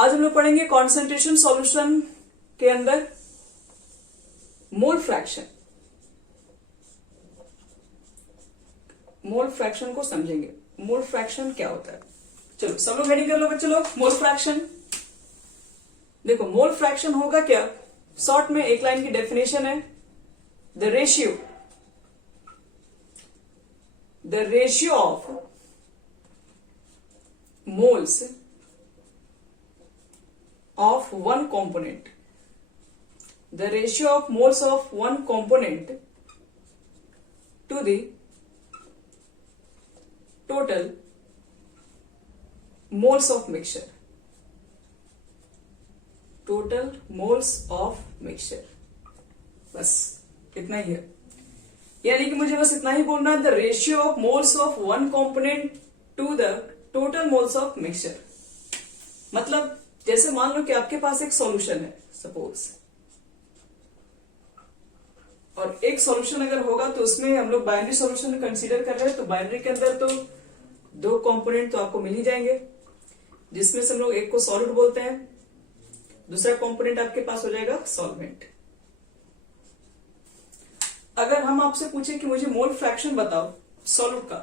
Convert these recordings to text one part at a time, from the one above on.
आज हम लोग पढ़ेंगे कॉन्सेंट्रेशन सॉल्यूशन के अंदर मोल फ्रैक्शन। मोल फ्रैक्शन को समझेंगे। मोल फ्रैक्शन क्या होता है, चलो सब लोग हेडिंग कर लो बच्चे लोग। मोल फ्रैक्शन, देखो मोल फ्रैक्शन होगा क्या, शॉर्ट में एक लाइन की डेफिनेशन है, the ratio of moles of one component, the ratio of moles of one component to the total moles of mixture, total moles of mixture। बस इतना ही है, यानी कि मुझे बस इतना ही बोलना है, the ratio of moles of one component to the total moles of mixture. मतलब जैसे मान लो कि आपके पास एक सॉल्यूशन है सपोज, और एक सॉल्यूशन अगर होगा तो उसमें हम लोग बाइनरी सॉल्यूशन कंसीडर कर रहे हैं, तो बाइनरी के अंदर तो दो कंपोनेंट तो आपको मिल ही जाएंगे, जिसमें से हम लोग एक को सॉल्यूट बोलते हैं, दूसरा कंपोनेंट आपके पास हो जाएगा सॉल्वेंट। अगर हम आपसे पूछे कि मुझे मोल फ्रैक्शन बताओ सॉल्यूट का,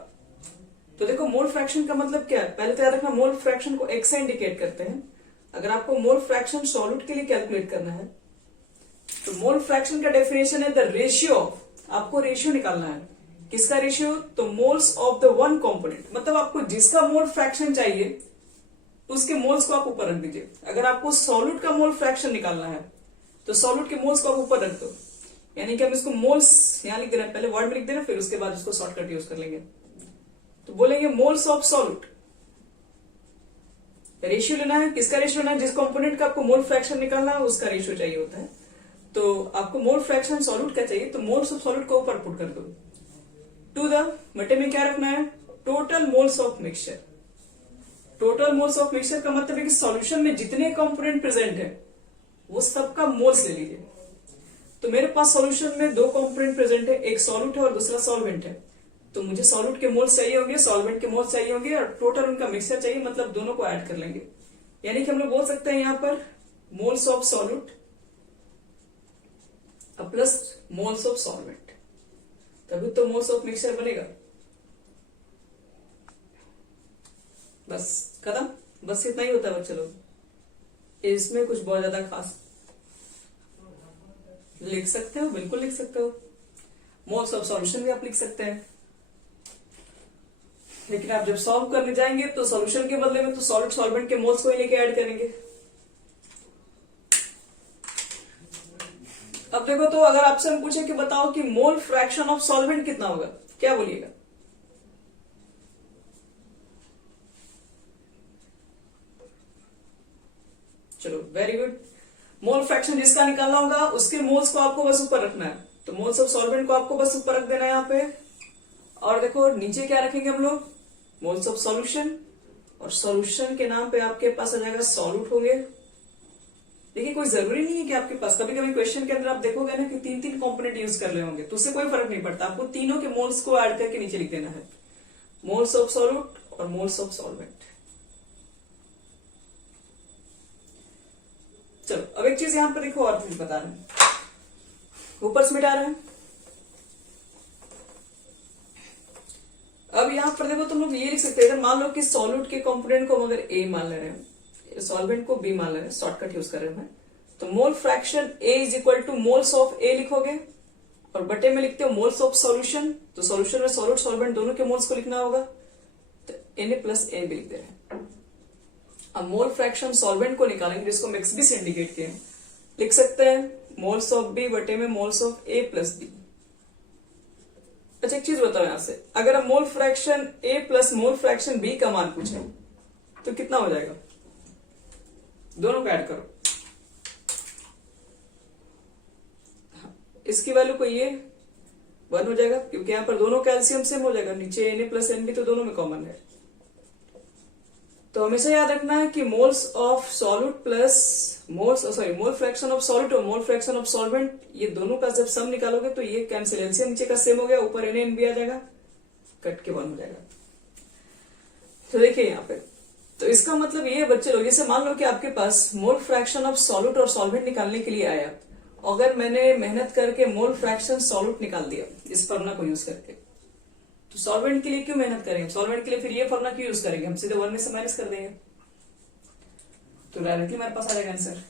तो देखो मोल फ्रैक्शन का मतलब क्या है, पहले तो याद रखना मोल फ्रैक्शन को एक्स से इंडिकेट करते हैं। अगर आपको मोल फ्रैक्शन सॉल्यूट के लिए कैलकुलेट करना है तो मोल फ्रैक्शन का डेफिनेशन है द रेशियो ऑफ, आपको रेशियो निकालना है, किसका रेशियो, तो moles of the one component. मतलब आपको जिसका मोल फ्रैक्शन चाहिए उसके मोल्स को आप ऊपर रख दीजिए। अगर आपको सॉल्यूट का मोल फ्रैक्शन निकालना है तो सॉल्यूट के मोल्स को आप ऊपर रख दो, यानी कि हम इसको मोल्स यहां लिख दे रहे हैं, पहले वर्ड में लिख दे रहे हैं, फिर उसके बाद उसको शॉर्टकट यूज कर लेंगे, तो बोलेंगे मोल्स ऑफ सॉल्यूट। रेशियो लेना है, किसका रेशियो लेना है, जिस कंपोनेंट का आपको मोल फ्रैक्शन निकालना है उसका रेशियो चाहिए होता है। तो आपको मोल फ्रैक्शन सॉल्यूट का चाहिए, तो मोल्स ऑफ सॉल्यूट को ऊपर पुट कर दो, टू द बटे में क्या रखना है, total moles of mixture. Total moles of mixture का मतलब है कि सॉल्यूशन में जितने कंपोनेंट प्रेजेंट है वो सबका मोल्स ले लीजिए। तो मेरे पास सॉल्यूशन में दो कंपोनेंट प्रेजेंट है, एक सॉल्यूट है और दूसरा सॉल्वेंट है, तो मुझे सॉल्यूट के मोल्स चाहिए होंगे, सॉल्वेंट के मोल्स चाहिए होंगे, और टोटल उनका मिक्सचर चाहिए, मतलब दोनों को ऐड कर लेंगे। यानी कि हम लोग बोल सकते हैं यहां पर moles of solute plus moles of solvent, तभी तो मोल्स ऑफ मिक्सचर बनेगा। बस खत्म, बस इतना ही होता है बच्चे लोग, इसमें कुछ बहुत ज्यादा खास लिख सकते हो, बिल्कुल लिख सकते हो, मोल्स ऑफ सॉल्यूशन भी आप लिख सकते हैं, लेकिन आप जब सॉल्व करने जाएंगे तो सॉल्यूशन के बदले में तो सॉल्यूट सॉल्वेंट के मोल्स को ही लेके ऐड करेंगे। अब देखो, तो अगर आपसे हम पूछे कि बताओ कि मोल फ्रैक्शन ऑफ सॉल्वेंट कितना होगा, क्या बोलिएगा, चलो वेरी गुड। मोल फ्रैक्शन जिसका निकालना होगा उसके मोल्स को आपको बस ऊपर रखना है, तो मोल्स ऑफ सॉल्वेंट को आपको बस ऊपर रख देना है यहाँ पे, और देखो नीचे क्या रखेंगे हम लोग, मोल्स ऑफ सॉल्यूशन, और सॉल्यूशन के नाम पे आपके पास आ जाएगा सॉल्यूट होंगे। देखिए कोई जरूरी नहीं है कि आपके पास, कभी कभी क्वेश्चन के अंदर आप देखोगे ना कि तीन तीन कंपोनेंट यूज कर रहे होंगे, तो उससे कोई फर्क नहीं पड़ता, आपको तीनों के मोल्स को ऐड करके नीचे लिख देना है, मोल्स ऑफ सॉल्यूट और मोल्स ऑफ सॉल्वेंट। चलो अब एक चीज यहां पर देखो, और चीज बता रहे हैं, ऊपर से मिटा रहे हैं। अब यहां पर देखो तुम लोग ये लिख सकते हैं, अगर मान लो कि सॉल्यूट के कंपोनेंट को अगर ए मान ले रहे हैं, सॉल्वेंट को बी मान ले रहे हैं, शॉर्टकट यूज कर रहे हैं, तो mole fraction a is equal to moles of a लिखोगे, और बटे में लिखते हो मोल्स ऑफ सॉल्यूशन, तो सॉल्यूशन में सॉल्यूट सॉल्वेंट दोनों के मोल्स को लिखना होगा, तो Na प्लस ए भी लिख दे रहे हैं। अब मोल फ्रैक्शन सॉल्वेंट को निकालेंगे, जिसको हम एक्स बी से इंडिकेट किए, लिख सकते हैं मोल्स ऑफ बी बटे में moles of A plus B. अच्छा एक चीज बताओ यहां से, अगर हम mole fraction A plus mole fraction B का मान पूछे तो कितना हो जाएगा, दोनों को ऐड करो, इसकी वैल्यू को ये 1 हो जाएगा, क्योंकि यहां पर दोनों कैल्शियम सेम हो जाएगा, नीचे Na प्लस एन बी तो दोनों में कॉमन है। तो हमेशा याद रखना है कि moles of solute plus mole fraction of solute और मोल फ्रैक्शन ऑफ सॉल्वेंट, ये दोनों का जब सम निकालोगे तो ये कैंसिल, एलसीएम नीचे का सेम हो गया, ऊपर Na एन बी आ जाएगा, कट के 1 हो जाएगा। तो देखिए यहाँ पे तो इसका मतलब ये है बच्चे लोग, जैसे मान लो कि आपके पास मोल फ्रैक्शन ऑफ सॉल्यूट और सॉल्वेंट निकालने के लिए आया, अगर मैंने मेहनत करके मोल फ्रैक्शन सॉल्यूट निकाल दिया इस फॉर्मूला को यूज करके, तो सॉल्वेंट के लिए क्यों मेहनत करेंगे? सॉल्वेंट के लिए फिर ये फॉर्मूला क्यों यूज करेंगे? हम सीधे 1 में से माइनस कर देंगे तो डायरेक्टली हमारे पास आ जाएगा आंसर।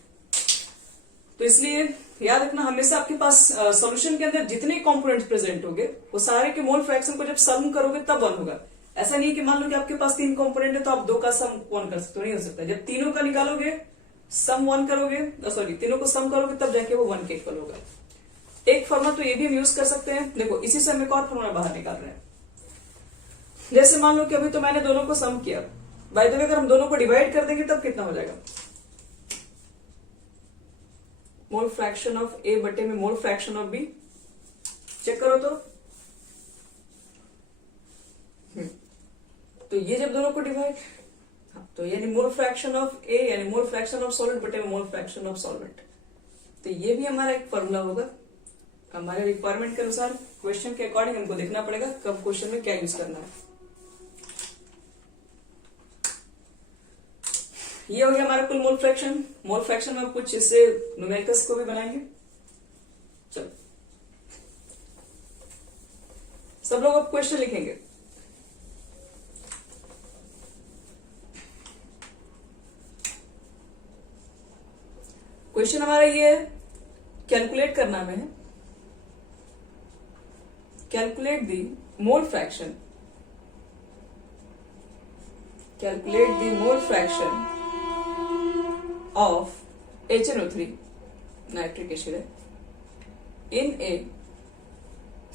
तो इसलिए याद रखना, हमेशा आपके पास सॉल्यूशन के अंदर जितने कंपोनेंट्स प्रेजेंट होंगे वो सारे के मोल फ्रैक्शन को जब सम करोगे तब 1 होगा। ऐसा नहीं कि मान लो कि आपके पास 3 कंपोनेंट है तो आप 2 का सम 1 कर सकते हो, नहीं हो सकता। जब तीनों का निकालोगे, सम 1 करोगे, सॉरी तीनों को सम करोगे तब जाके वो 1 के इक्वल होगा। एक फॉर्मूला तो ये भी हम यूज कर सकते हैं, देखो इसी से हम एक और फॉर्मूला बाहर निकाल रहे हैं। जैसे मान लो कि अभी तो मैंने दोनों को सम किया, बाय द वे अगर हम दोनों को डिवाइड कर देंगे तब कितना हो जाएगा? मोल फ्रैक्शन ऑफ ए बटे में mole fraction of B, check करो तो ये जब दोनों को डिवाइड, तो यानी मोल फ्रैक्शन ऑफ ए यानी मोल फ्रैक्शन ऑफ सॉल्वेंट बटे में मोल फ्रैक्शन ऑफ सॉल्वेंट, तो ये भी हमारा एक फॉर्मूला होगा। हमारे रिक्वायरमेंट के अनुसार क्वेश्चन के अकॉर्डिंग हमको देखना पड़ेगा कब क्वेश्चन में क्या यूज करना है। ये हो गया हमारा कुल मोल फ्रैक्शन। मोल फ्रैक्शन में कुछ इससे न्यूमेरिकल्स को भी बनाएंगे। चलो सब लोग अब क्वेश्चन लिखेंगे। क्वेश्चन हमारा ये है, कैलकुलेट करना में है, calculate the mole fraction, calculate the mole fraction of HNO3 nitric acid है in a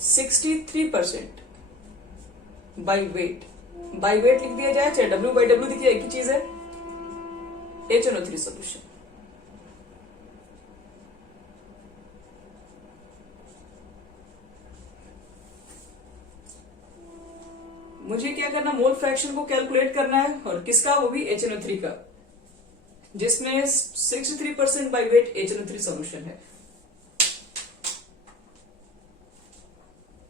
63% by wait, by wait लिख दिया जाए चाहे W बाई W दिखिए एक ही चीज है, HNO3 सॉल्यूशन। मुझे क्या करना, मोल फ्रैक्शन को कैलकुलेट करना है, और किसका? वो भी HNO3 का, जिसमें 63% बाई वेट HNO3 सॉल्यूशन है।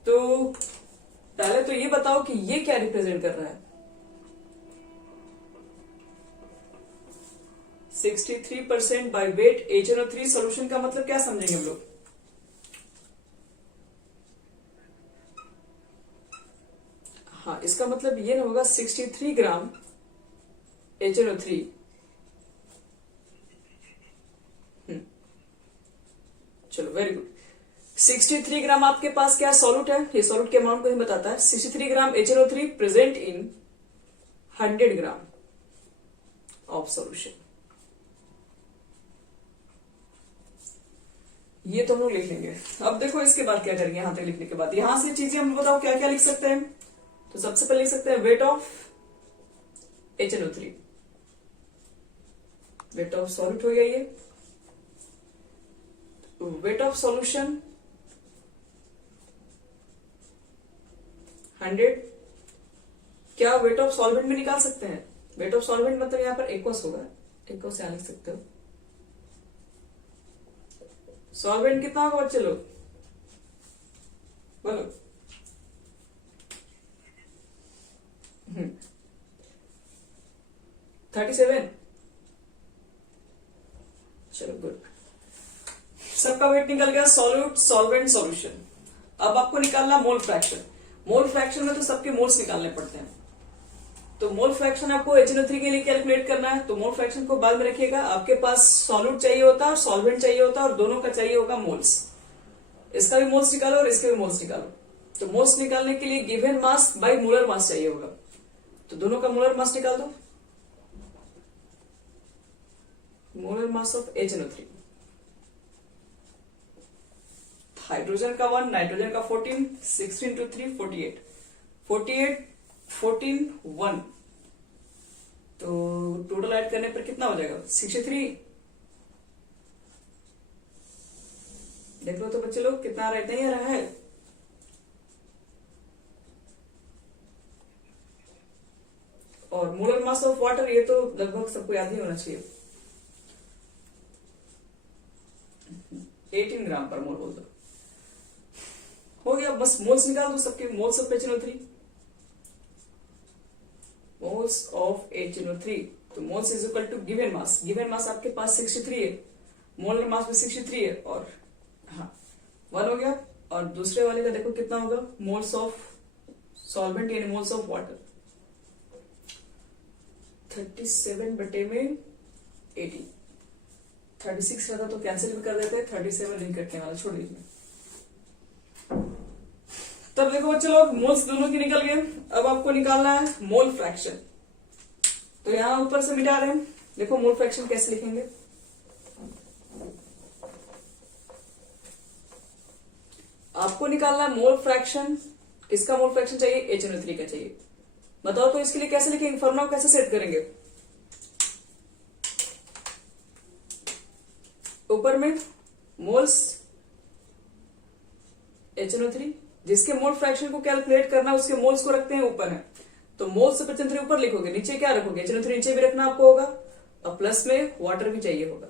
तो पहले तो ये बताओ कि ये क्या रिप्रेजेंट कर रहा है? 63% बाई वेट HNO3 सॉल्यूशन का मतलब क्या समझेंगे हम लोग? हाँ, इसका मतलब ये ना होगा 63 ग्राम HNO3, चलो वेरी गुड। 63 ग्राम आपके पास क्या सॉल्यूट है? ये सॉल्यूट के अमाउंट को ही बताता है। 63 ग्राम HNO3 present in 100 gram of solution. ये तो हम लोग लिख लेंगे। अब देखो इसके बाद क्या करेंगे, यहां तक लिखने के बाद यहां से चीजें हम बताओ क्या क्या लिख सकते हैं। तो सबसे पहले लिख सकते हैं weight of HNO3, weight of solute हो गया ये। वेट ऑफ सॉल्यूशन 100, क्या वेट ऑफ सॉल्वेंट में निकाल सकते हैं? वेट ऑफ सॉल्वेंट मतलब यहां पर एक्वस होगा, एक्वस यहां लिख सकते हो। सॉल्वेंट कितना होगा बच्चे लोग, बोलो? 37। चलो गुड, सबका वेट निकल गया। Solute, solvent, solution. अब आपको निकालना मोल फ्रैक्शन। मोल फ्रैक्शन में तो सबके मोल्स निकालने पड़ते हैं, तो मोल फ्रैक्शन आपको HNO3 के लिए कैलकुलेट करना है। तो मोल फ्रैक्शन को बाद में रखिएगा। आपके पास सॉल्यूट चाहिए होता है और सॉल्वेंट चाहिए होता है, और दोनों का चाहिए होगा मोल्स। इसका भी मोल्स निकालो और इसके भी मोल्स निकालो। तो मोल्स निकालने के लिए given mass by molar mass चाहिए होगा, तो दोनों का मोलर मास निकाल दो। Molar mass of HNO3, hydrogen का 1, नाइट्रोजन का 14, 16 into 3 48, 48 14 1, तो टोटल ऐड करने पर कितना हो जाएगा? 63। देख लो तो बच्चे लोग कितना रहता ही रहा है। और मोलर मास ऑफ वाटर ये तो लगभग सबको याद ही होना चाहिए, 18 ग्राम पर मोल बोल दो, हो गया। बस मोल्स निकाल दो सबके, moles of HNO3। Moles of HNO3, तो moles is equal to given mass आपके पास 63 है, मोलर मास भी 63 है, और हाँ 1 हो गया। और दूसरे वाले का देखो कितना होगा, मोल्स ऑफ सॉल्वेंट यानी मोल्स ऑफ वाटर 37 बटे में 80, 36 रहता तो कैंसिल भी कर देते, 37 नहीं कटने वाला, छोड़ दीजिए। तब देखो बच्चे लोग मोल्स दोनों की निकल गए, अब आपको निकालना है मोल फ्रैक्शन। तो यहां ऊपर से मिटा रहे हैं, देखो मोल फ्रैक्शन कैसे लिखेंगे। आपको निकालना है मोल फ्रैक्शन, किसका मोल फ्रैक्शन चाहिए, HNO3 का चाहिए। बताओ तो इसके लिए कैसे लिखेंगे, फॉर्मूला कैसे सेट करेंगे। ऊपर में मोल्स HNO3, जिसके मोल फ्रैक्शन को कैलकुलेट करना है उसके मोल्स को रखते हैं ऊपर है, तो मोल्स से HNO3 ऊपर लिखोगे, नीचे क्या रखोगे, HNO3 नीचे भी रखना आपको होगा, और प्लस में वाटर भी चाहिए होगा।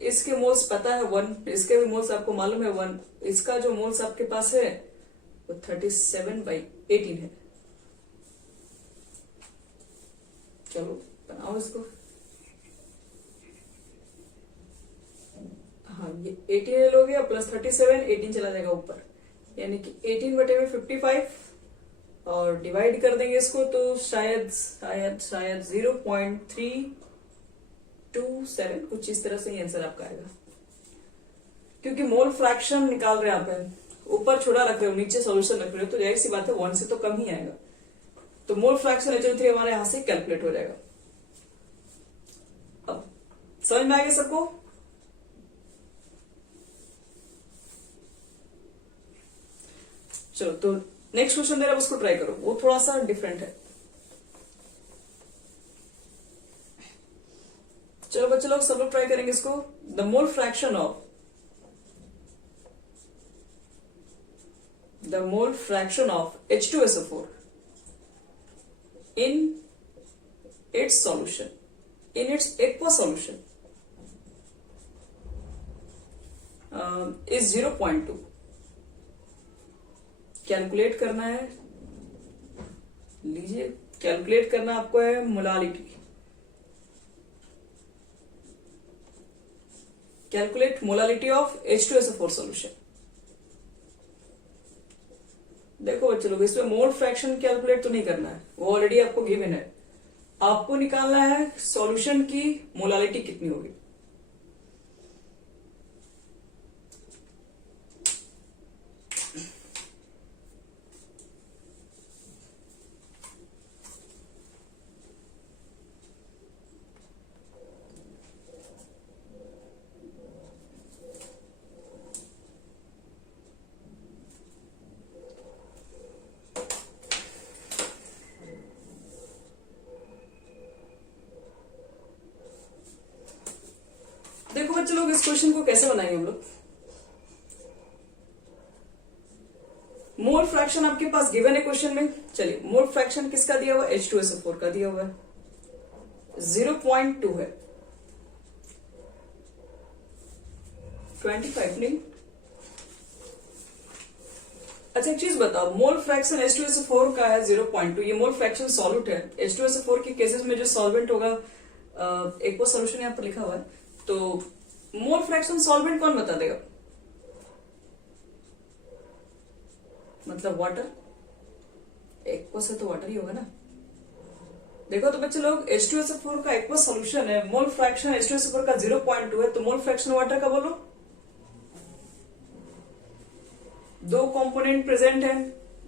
इसके मोल्स पता है 1, इसके भी मोल्स आपको मालूम है 1, इसका जो मोल्स आपके पास है वो 37/18 है। चलो बनाओ इसको। हाँ ये 18 ले लोगे प्लस 37, 18 चला जाएगा ऊपर, यानी कि 18 बटे में 55, और डिवाइड कर देंगे इसको तो शायद 0.327 कुछ इस तरह से ही आंसर आपका आएगा। क्योंकि मोल फ्रैक्शन निकाल रहे हैं आप, ऊपर छोटा रख रहे हो नीचे सॉल्यूशन रख रहे हो, तो जाहिर सी बात है 1 से तो कम ही आएगा, तो मोल फ्रैक्शन HNO3 हमारे यहां से कैलकुलेट हो जाएगा। अब समझ में आ गया सबको। चलो तो नेक्स्ट क्वेश्चन दे रहा है उसको ट्राई करो, वो थोड़ा सा डिफरेंट है। चलो बच्चे लोग सब लोग ट्राई करेंगे इसको। The mole fraction of H2SO4 in its solution, in its aqueous solution is 0.2। Calculate करना है, लीजिए कैलकुलेट करना आपको है molality, calculate molality of H2SO4 solution. देखो बच्चे लोग इसमें मोल फ्रैक्शन कैलकुलेट तो नहीं करना है, वो ऑलरेडी आपको गिवन है, आपको निकालना है सॉल्यूशन की मोलालिटी कितनी होगी। देखो बच्चे लोग इस क्वेश्चन को कैसे बनाएंगे हम लोग। मोल फ्रैक्शन आपके पास गिवन है क्वेश्चन में, चलिए मोल फ्रैक्शन किसका दिया हुआ है, H2SO4 का दिया हुआ है, 0.2 है, 25 नहीं। अच्छा एक चीज बताओ, मोल फ्रैक्शन H2SO4 का है 0.2, ये मोल फ्रैक्शन सॉल्यूट है। H2SO4 के केसेस में जो सॉल्वेंट होगा, एक वो सोल्यूशन यहां पर लिखा हुआ है, तो मोल फ्रैक्शन सॉल्वेंट कौन बता देगा, मतलब वाटर, एक्वस है तो वाटर ही होगा ना। देखो तो बच्चे लोग H2SO4 का एक्वस सॉल्यूशन है, मोल फ्रैक्शन H2SO4 का 0.2 है, तो मोल फ्रैक्शन वाटर का बोलो, दो कंपोनेंट प्रेजेंट है,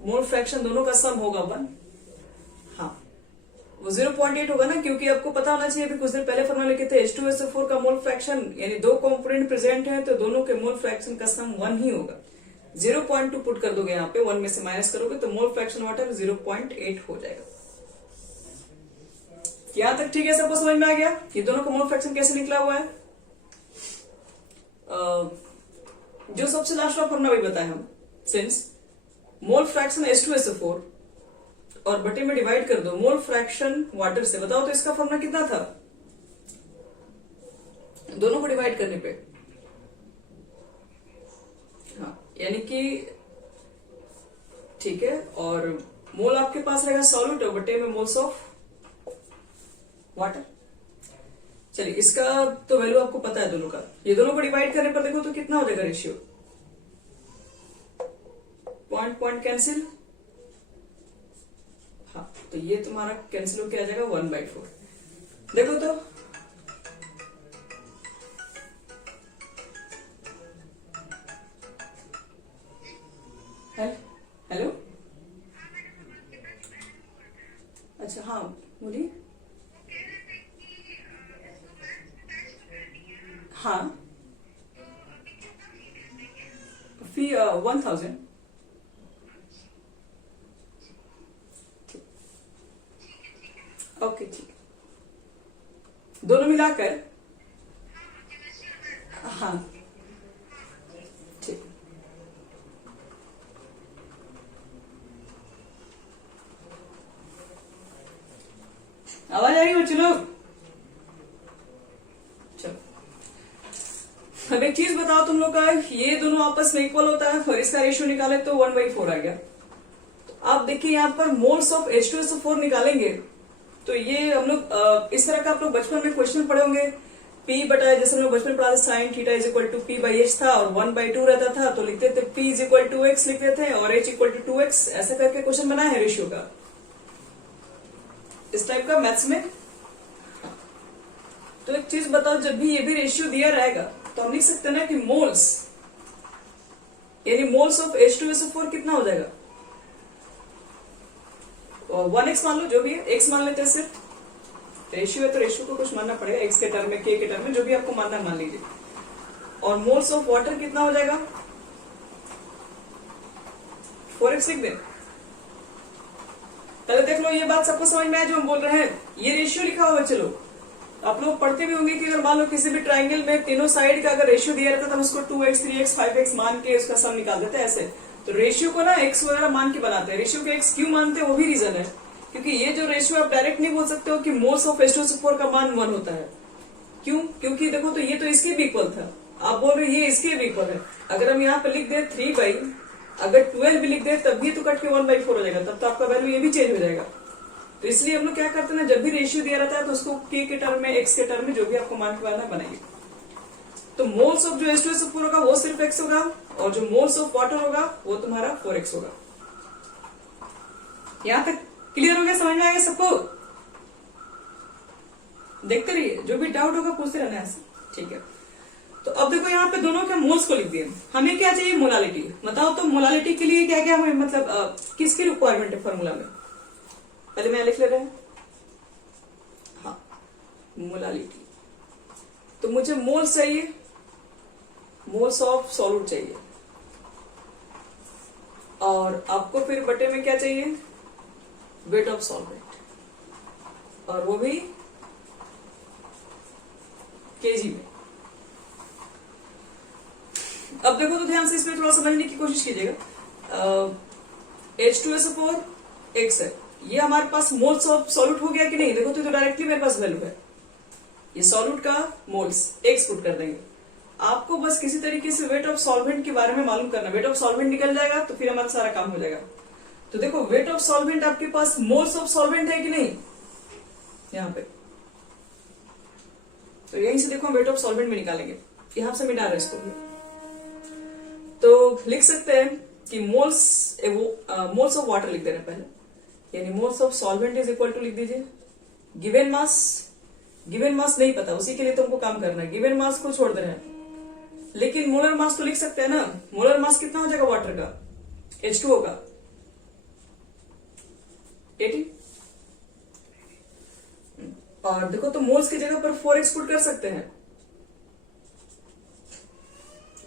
मोल फ्रैक्शन दोनों का सम होगा 1, हाँ वो 0.8 होगा ना, क्योंकि आपको पता होना चाहिए, अभी कुछ देर पहले फॉर्मूला लिखे थे H2SO4 का मोल फ्रैक्शन यानी दो कंपोनेंट प्रेजेंट है तो दोनों के मोल फ्रैक्शन का सम 1 ही होगा। 0.2 पुट कर दोगे यहाँ पे, 1 में से माइनस करोगे तो मोल फ्रैक्शन वाटर 0.8 हो जाएगा। यहां तक ठीक है, सबको समझ में आ गया ये दोनों का मोल फ्रैक्शन कैसे निकला हुआ है। जो सबसे लास्ट वाला फॉर्मूला भी बताया हम, सिंस मोल फ्रैक्शन H2SO4 और बटे में डिवाइड कर दो मोल फ्रैक्शन वाटर से, बताओ तो इसका फॉर्मूला कितना था, दोनों को डिवाइड करने पे, हाँ यानी कि ठीक है, और मोल आपके पास रहेगा सॉल्यूट और बटे में मोल्स ऑफ वाटर। चलिए इसका तो वैल्यू आपको पता है दोनों का, ये दोनों को डिवाइड करने पर देखो तो कितना हो जाएगा रेशियो, पॉइंट पॉइंट कैंसिल, हाँ तो ये तुम्हारा कैंसिल होकर आ जाएगा 1/4। देखो तो हेलो, अच्छा हाँ बोलिए। हाँ फी 1000। ओके ठीक, दोनों मिलाकर, हाँ ठीक। आवाज आ रही हो? चलो चलो, अब एक चीज बताओ तुम लोग का, ये दोनों आपस में इक्वल होता है और इसका रेशियो निकाले तो 1/4 आ गया। तो आप देखिए यहाँ पर मोल्स ऑफ H2SO4 निकालेंगे तो ये हम लोग इस तरह का आप लोग बचपन में क्वेश्चन पढ़े होंगे, P बटा, जैसे हम लोग बचपन पढ़ा था sine theta is equal to P/H था और 1/2 रहता था, तो लिखते थे P is equal to X लिखते थे और H इक्वल टू 2X, ऐसा करके क्वेश्चन बना है रेशियो का, इस टाइप का मैथ्स में। तो एक चीज बताओ, जब भी ये भी रेशियो दिया रहेगा तो हम लिख सकते हैं ना कि मोल्स, यानी मोल्स ऑफ H2SO4 कितना हो जाएगा, 1x मान लो, जो भी है x मान लेते हैं, सिर्फ रेशियो है तो रेशियो को कुछ मानना पड़ेगा, x के टर्म में, k के टर्म में, जो भी आपको मानना मान लीजिए। और मोल्स ऑफ वाटर कितना हो जाएगा, 4x लिख दें। पहले देख लो ये बात सबको समझ में आया जो हम बोल रहे हैं, ये रेशियो लिखा हुआ, चलो आप लोग पढ़ते भी होंगे कि अगर मान लो किसी भी ट्राइंगल में तीनों साइड का अगर रेशियो दिया रहता था, हम उसको 2x 3x 5x मान के उसका सम निकाल देते हैं ऐसे। तो रेशियो को ना x वगैरह मान के बनाते हैं। रेशियो को x क्यों मानते हैं वो भी रीजन है, क्योंकि ये जो रेशियो आप डायरेक्ट नहीं बोल सकते हो कि मोल्स ऑफ H2SO4 का मान 1 होता है। क्यों? क्योंकि देखो तो ये तो इसके भी इक्वल था, आप बोल रहे ये इसके भी इक्वल है। अगर हम यहाँ पे लिख दे 3 अगर 12 भी लिख दे तब भी तो कट के 1/4 हो जाएगा, तब तो आपका वैल्यू ये भी चेंज हो जाएगा। तो इसलिए हम लोग क्या करते हैं ना, जब भी रेशियो दिया रहता है तो उसको k के टर्म में, x के टर्म में, जो भी आपको मान के बनाना बनाइए। तो मोल्स ऑफ जो H2SO4 होगा वो सिर्फ x होगा और जो मोल्स ऑफ वाटर होगा वो तुम्हारा 4x होगा। यहां तक क्लियर हो गया, समझ में आ गया सबको? देखते रहिए, जो भी डाउट होगा पूछते रहना ऐसे, ठीक है। तो अब देखो यहाँ पे दोनों के मोल्स को लिख दिए, हमें क्या चाहिए, मोलालिटी। बताओ तो मोलालिटी के लिए क्या क्या हमें, मतलब किसकी रिक्वायरमेंट है फॉर्मूला में, पहले मैं लिख ले रहे हैं, हाँ मोलालिटी। तो मुझे मोल्स चाहिए, मोल्स ऑफ सॉल्यूट चाहिए, और आपको फिर बटे में क्या चाहिए, वेट ऑफ सॉल्वेंट, और वो भी केजी में। अब देखो तो ध्यान से इसमें थोड़ा समझने की कोशिश कीजिएगा। H2SO4 x है, ये हमारे पास मोल्स ऑफ सॉल्यूट हो गया कि नहीं, देखो तो डायरेक्टली मेरे पास वैल्यू है, ये सॉल्यूट का मोल्स x पुट कर देंगे। आपको बस किसी तरीके से वेट ऑफ सॉल्वेंट के बारे में मालूम करना, वेट ऑफ सॉल्वेंट निकल जाएगा तो फिर हमारा सारा काम हो जाएगा। तो देखो वेट ऑफ सॉल्वेंट आपके पास मोल्स ऑफ सॉल्वेंट है कि नहीं, यहाँ पे, तो यहीं से देखो हम वेट ऑफ सॉल्वेंट में निकालेंगे, यहां से मिटा रहे इसको भी। तो लिख सकते हैं कि मोल्स ऑफ वाटर लिख दे रहे हैं पहले, यानी moles of solvent is equal to लिख दीजिए गिवन मास नहीं पता, उसी के लिए तुमको काम करना है, गिवन मास को छोड़ दे रहे हैं, लेकिन मोलर मास तो लिख सकते हैं ना। मोलर मास कितना हो जाएगा वाटर का, H2O का 80, और देखो तो मोल्स की जगह पर 4x पुट कर सकते हैं,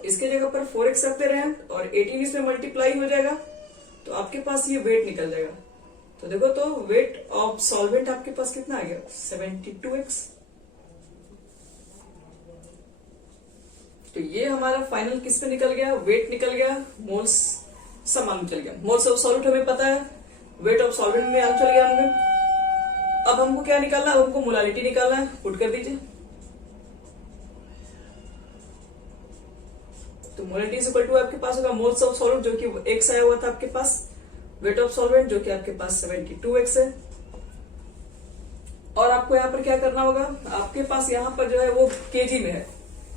इसके जगह पर 4x रखते रहे और 18 इसमें मल्टीप्लाई हो जाएगा तो आपके पास ये वेट निकल जाएगा। तो देखो तो वेट ऑफ सॉल्वेंट आपके पास कितना आ गया, 72x। तो ये हमारा फाइनल किस पे निकल गया, वेट निकल गया, मोल्स सब मालूम चल गया। मोल्स ऑफ सॉल्वेंट हमें पता है, वेट ऑफ सॉल्वेंट में मालूम चल गया हमें। अब हमको क्या निकालना है, हमको मोलालिटी निकालना है, पुट कर दीजिए। तो मोलालिटी इज इक्वल टू आपके पास होगा मोल्स ऑफ सॉल्वेंट, जो कि x आया हुआ था आपके पास, वेट ऑफ सॉल्वेंट जो कि आपके पास 72x है। और आपको यहाँ पर क्या करना होगा, आपके पास यहाँ पर जो है वो केजी में है,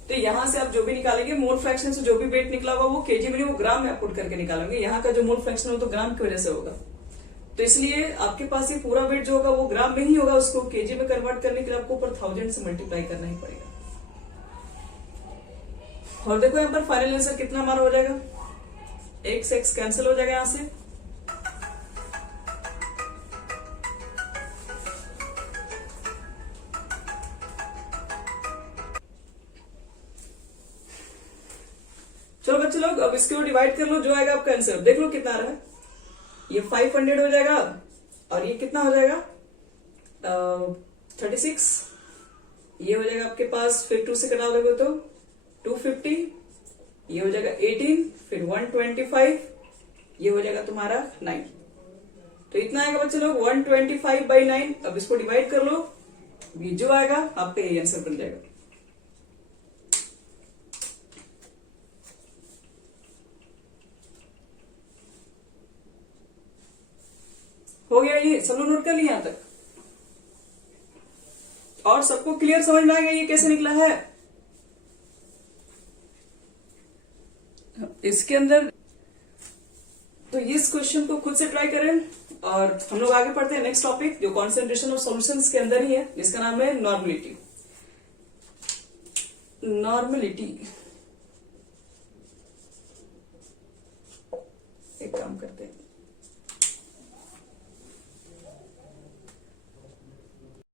तो यहां से आप जो भी निकालेंगे मोल फ्रैक्शन से जो भी वेट निकला होगा वो केजी में नहीं, वो ग्राम में आप पुट करके निकालेंगे। यहाँ का जो मोल फ्रैक्शन हो तो ग्राम की वजह से होगा, तो इसलिए आपके पास ये पूरा वेट जो होगा वो ग्राम में ही होगा, उसको केजी में कन्वर्ट करने के लिए आपको ऊपर 1000 से मल्टीप्लाई करना ही पड़ेगा। और देखो यहाँ पर फाइनल आंसर कितना हमारा हो जाएगा, x x कैंसिल हो जाएगा यहां से, चलो बच्चे लोग अब इसको डिवाइड कर लो, जो आएगा आपका आंसर देख लो कितना आ रहा है। ये 500 हो जाएगा और ये कितना हो जाएगा 36, ये हो जाएगा आपके पास, फिर 2 से कटा दोगे तो 250, ये हो जाएगा 18, फिर 125, ये हो जाएगा तुम्हारा 9। तो इतना आएगा बच्चे लोग 125/9। अब इसको डिवाइड कर लो, ये जो आएगा आपका ये आंसर बन जाएगा। हो गया, ये सब लोग नोट कर लिए यहां तक, और सबको क्लियर समझ में आ गया ये कैसे निकला है। इसके अंदर तो इस क्वेश्चन को खुद से ट्राई करें, और हम लोग आगे पढ़ते हैं नेक्स्ट टॉपिक जो कॉन्सेंट्रेशन ऑफ सॉल्यूशंस के अंदर ही है, जिसका नाम है नॉर्मलिटी।